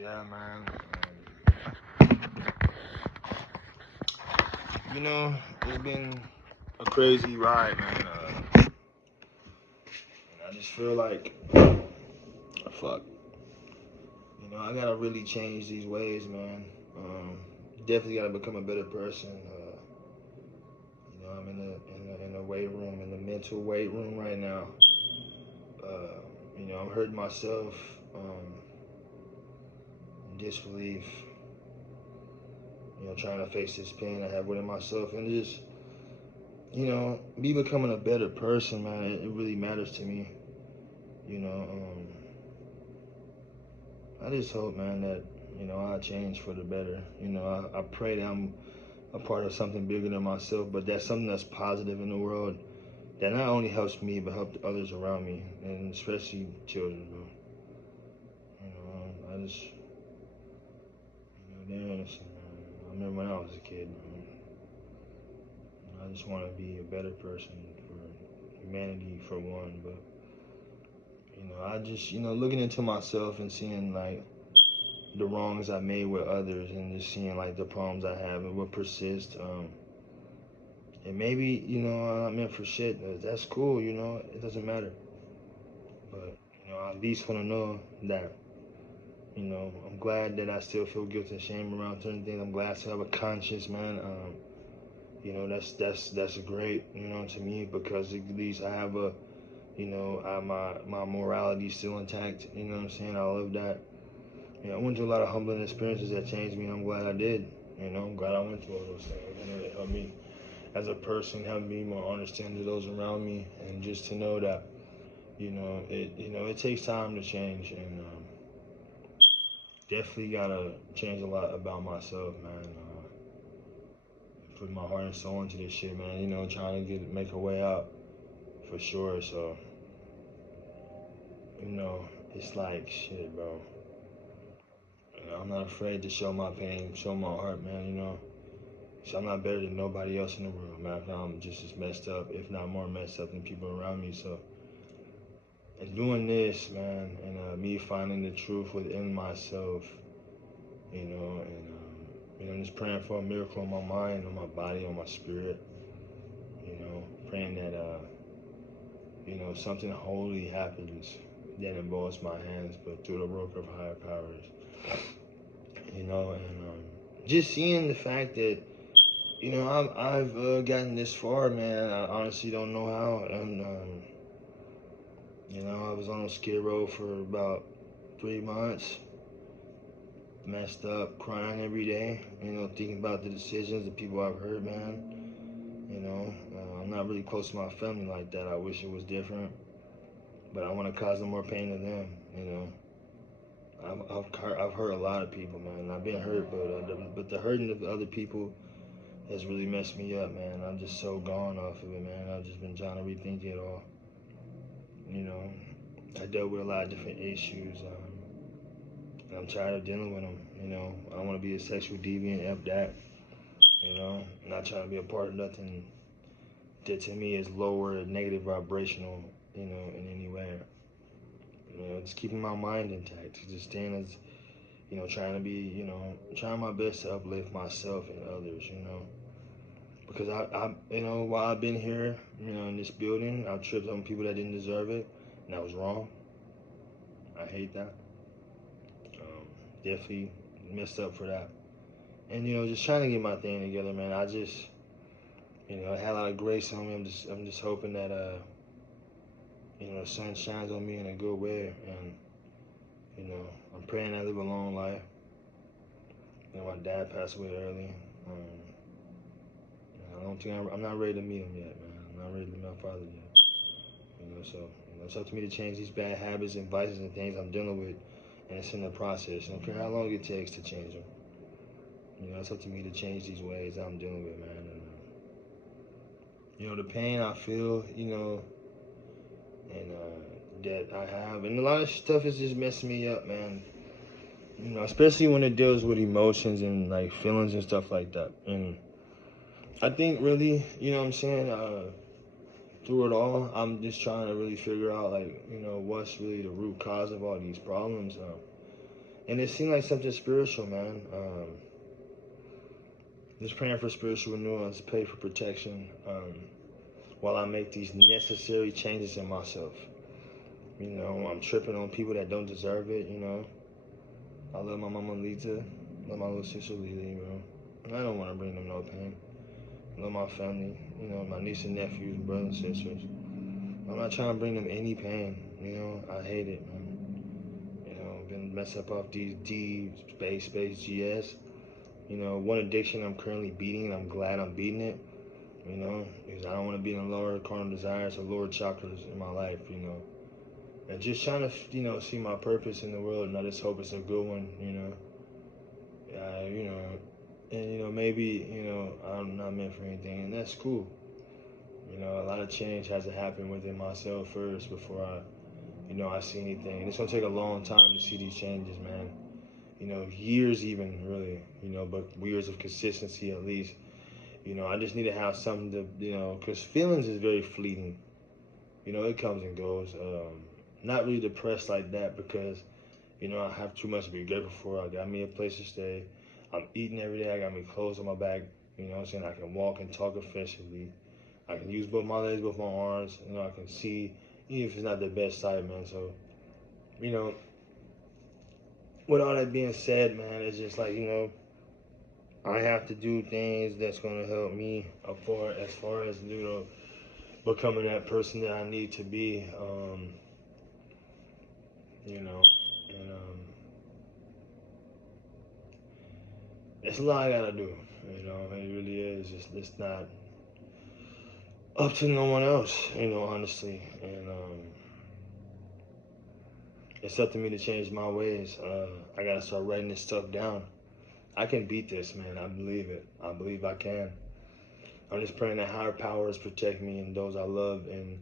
Yeah, man. It's been a crazy ride, man. And I just feel like, fuck. I gotta really change these ways, man. Definitely gotta become a better person. I'm in the weight room, in the mental weight room right now. I'm hurting myself. Disbelief. Trying to face this pain I have within myself, and just me becoming a better person, man. It really matters to me. You know, I just hope, man, that I change for the better. I pray that I'm a part of something bigger than myself, but that's something that's positive in the world that not only helps me but helps others around me, and especially children, bro. I just, they're innocent, man. I remember when I was a kid, man. I just want to be a better person for humanity, for one, but I just, looking into myself and seeing like the wrongs I made with others, and just seeing like the problems I have and what persist. And maybe, I'm not meant for shit. That's cool, it doesn't matter. But, I at least want to know that, I'm glad that I still feel guilt and shame around certain things. I'm glad I still have a conscience, man. That's great, to me, because at least I have a, my morality still intact. You know what I'm saying? I love that. I went through a lot of humbling experiences that changed me, and I'm glad I did. I'm glad I went through all those things. It helped me as a person, helped me more understand to those around me, and just to know that, it takes time to change, and definitely gotta change a lot about myself, man. Put my heart and soul into this shit, man. Trying to make a way out for sure. So, it's like shit, bro. I'm not afraid to show my pain, show my heart, man. So I'm not better than nobody else in the world, man. I'm just as messed up, if not more messed up than people around me. So, and doing this, man, and me finding the truth within myself, and just praying for a miracle on my mind, on my body, on my spirit. Praying that something holy happens that involves my hands, but through the work of higher powers. And just seeing the fact that I've gotten this far, man. I honestly don't know how, and I was on a skid row for about 3 months, messed up, crying every day, thinking about the decisions, the people I've hurt, man. I'm not really close to my family like that. I wish it was different, but I want to cause no more pain to them. I've hurt a lot of people, man. I've been hurt, but the hurting of other people has really messed me up, man. I'm just so gone off of it, man. I've just been trying to rethink it all. I dealt with a lot of different issues, and I'm tired of dealing with them. I don't want to be a sexual deviant, F that. I'm not trying to be a part of nothing that to me is lower, negative vibrational, in any way. Just keeping my mind intact, just staying as, trying to be, trying my best to uplift myself and others, because while I've been here, in this building, I've tripped on people that didn't deserve it, and that was wrong. I hate that. Definitely messed up for that. And just trying to get my thing together, man. I just, I had a lot of grace on me. I'm just hoping that the sun shines on me in a good way, and I'm praying I live a long life. My dad passed away early. I'm not ready to meet him yet, man. I'm not ready to meet my father yet. So it's up to me to change these bad habits and vices and things I'm dealing with, and it's in the process. I don't care how long it takes to change them. It's up to me to change these ways that I'm dealing with, man. And the pain I feel, and that I have, and a lot of stuff is just messing me up, man. Especially when it deals with emotions and like feelings and stuff like that. And I think really, what I'm saying, through it all, I'm just trying to really figure out like, what's really the root cause of all these problems. And it seemed like something spiritual, man. Just praying for spiritual renewal, pray for protection, while I make these necessary changes in myself. You know, I'm tripping on people that don't deserve it, you know. I love my mama Lita, love my little sister Lily, you know. And I don't want to bring them no pain. I love my family, you know, my niece and nephews, brothers and sisters. I'm not trying to bring them any pain, you know. I hate it, man. You know, been messed up off these D, space, GS. You know, one addiction I'm currently beating, and I'm glad I'm beating it, you know, because I don't want to be in the lower carnal desires or lower chakras in my life, you know. And just trying to, you know, see my purpose in the world, and I just hope it's a good one, you know. You know, and, you know, maybe, you know, I'm not meant for anything, and that's cool. You know, a lot of change has to happen within myself first before I see anything. And it's going to take a long time to see these changes, man. You know, years even, really, you know, but years of consistency at least. You know, I just need to have something to, you know, because feelings is very fleeting. You know, it comes and goes. Not really depressed like that because, you know, I have too much to be grateful for. I got me a place to stay. I'm eating every day. I got me clothes on my back. You know what I'm saying? I can walk and talk effectively. I can use both my legs, both my arms. You know, I can see, even if it's not the best sight, man. So, you know, with all that being said, man, it's just like, you know, I have to do things that's going to help me as far as, you know, becoming that person that I need to be. You know, and it's a lot I gotta do. You know, it really is. It's not up to no one else. You know, honestly, and it's up to me to change my ways. I gotta start writing this stuff down. I can beat this, man. I believe it. I believe I can. I'm just praying that higher powers protect me and those I love, and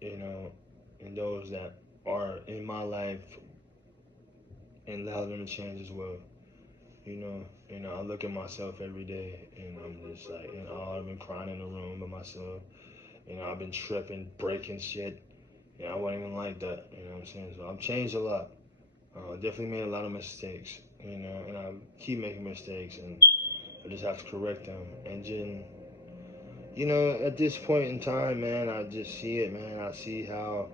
you know, and those that are in my life, and allow them to change as well. You know, I look at myself every day, and I'm just like, you know, I've been crying in the room by myself. You know, I've been tripping, breaking shit. You know, I wasn't even like that. You know what I'm saying? So I've changed a lot. Definitely made a lot of mistakes. You know, and I keep making mistakes, and I just have to correct them. And then, you know, at this point in time, man, I just see it, man. I see how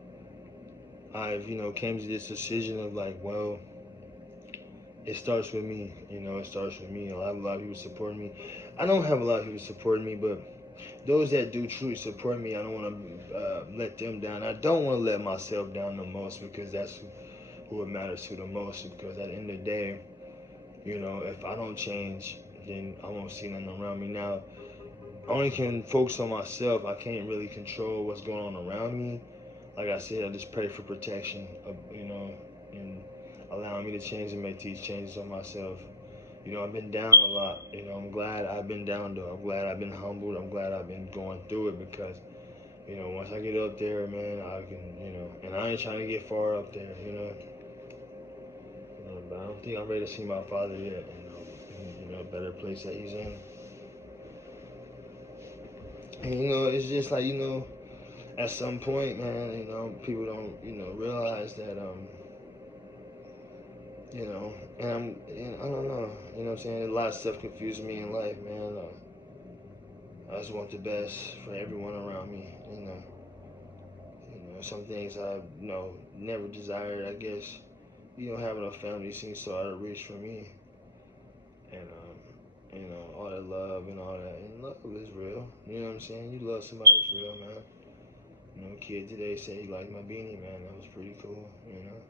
I've, you know, came to this decision of like, well, it starts with me. You know, it starts with me. I have a lot of people supporting me. I don't have a lot of people supporting me, but those that do truly support me, I don't want to let them down. I don't want to let myself down the most, because that's who it matters to the most. Because at the end of the day, you know, if I don't change, then I won't see nothing around me. Now, I only can focus on myself. I can't really control what's going on around me. Like I said, I just pray for protection, you know, and allowing me to change and make these changes on myself. You know, I've been down a lot. You know, I'm glad I've been down, though. I'm glad I've been humbled. I'm glad I've been going through it, because, you know, once I get up there, man, I can, you know, and I ain't trying to get far up there, you know. But I don't think I'm ready to see my father yet, you know, a better place that he's in. And, you know, it's just like, you know, at some point, man, you know, people don't, you know, realize that, you know, and I don't know, you know what I'm saying? A lot of stuff confuses me in life, man. I just want the best for everyone around me, you know. You know, some things I, you know, never desired, I guess. You know, having a family seems so out of reach for me. And, you know, all that love and all that. And love is real. You know what I'm saying? You love somebody, it's real, man. You know, a kid today said he liked my beanie, man. That was pretty cool, you know.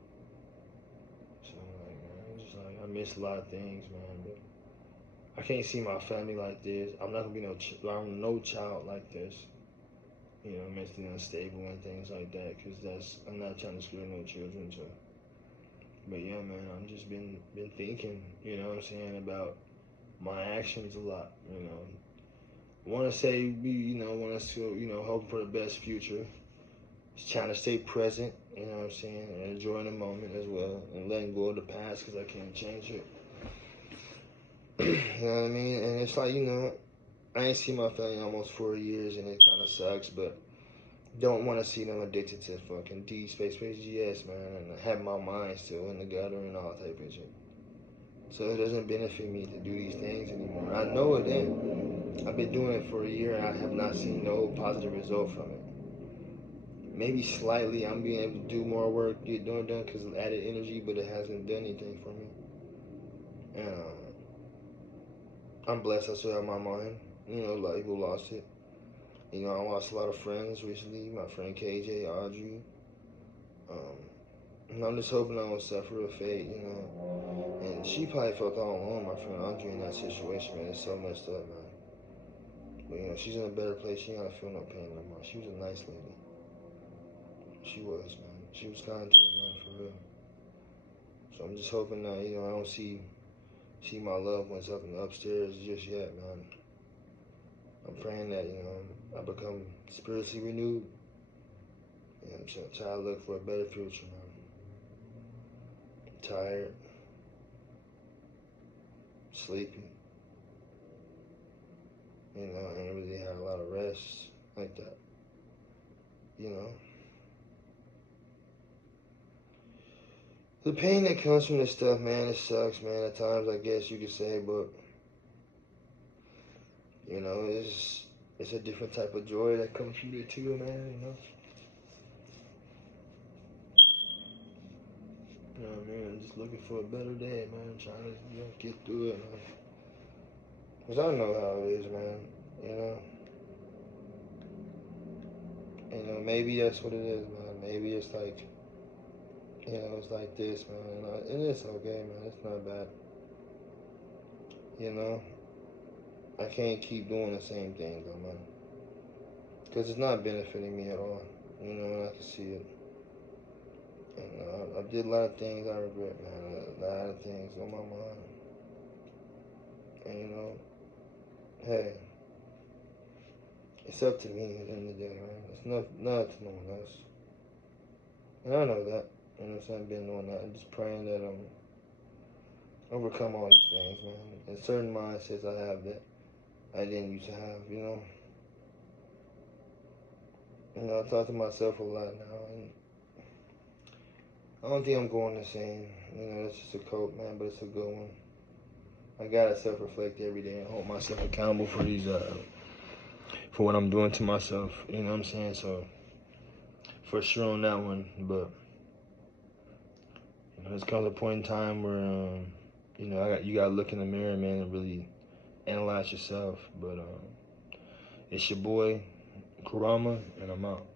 So, like, man, just like, I miss a lot of things, man. But I can't see my family like this. I'm not gonna be no child like this. You know, mentally unstable and things like that. Because I'm not trying to screw no children. So, but yeah, man, I'm just been thinking. You know what I'm saying, about my actions a lot. You know, want to say want us to hope for the best future. Just trying to stay present. You know what I'm saying, and enjoying the moment as well, and letting go of the past, because I can't change it. You know what I mean? And it's like, you know, I ain't seen my family in almost 4 years, and it kind of sucks, but don't want to see them addicted to fucking D space GS, man, and have my mind still in the gutter and all type of shit. So it doesn't benefit me to do these things anymore. I know it then. I've been doing it for a year and I have not seen no positive result from it. Maybe slightly I'm being able to do more work, get done because of added energy, but it hasn't done anything for me. And I'm blessed I still have my mind. You know, a lot of people lost it. You know, I lost a lot of friends recently. My friend KJ, Audrey. And I'm just hoping I don't suffer a fate, you know. And she probably felt all alone, my friend Audrey, in that situation, man. It's so messed up, man. But, you know, she's in a better place. She ain't gotta feel no pain no more. She was a nice lady. She was, man. She was kind to me, man, for real. So I'm just hoping that, you know, I don't see my loved ones up in the upstairs just yet, man. I'm praying that, you know, I become spiritually renewed. And I'm trying to look for a better future, man. I'm tired, sleepy. You know, I ain't really had a lot of rest like that. You know. The pain that comes from this stuff, man, it sucks, man. At times, I guess you could say, but you know, it's a different type of joy that comes from it too, man. You know. You know what I mean? I'm just looking for a better day, man. I'm trying to get through it, man. Cause I know how it is, man. You know. You know, maybe that's what it is, man. Maybe it's like, you know, it's like this, man. And it's okay, man. It's not bad. You know. I can't keep doing the same thing, though, man. Because it's not benefiting me at all. You know, and I can see it. And I did a lot of things I regret, man. A lot of things on my mind. And, you know, hey, it's up to me at the end of the day, man. It's not to no one else. And I know that. You know, so I've been doing that. I'm just praying that overcome all these things, man. And certain mindsets I have that I didn't used to have, you know. You know, I talk to myself a lot now, and I don't think I'm going the same. You know, it's just a cope, man, but it's a good one. I gotta self-reflect every day and hold myself accountable for these, for what I'm doing to myself. You know what I'm saying? So, for sure on that one. But you know, there's comes a point in time where, you know, you gotta look in the mirror, man, and really analyze yourself. But it's your boy Kurama, and I'm out.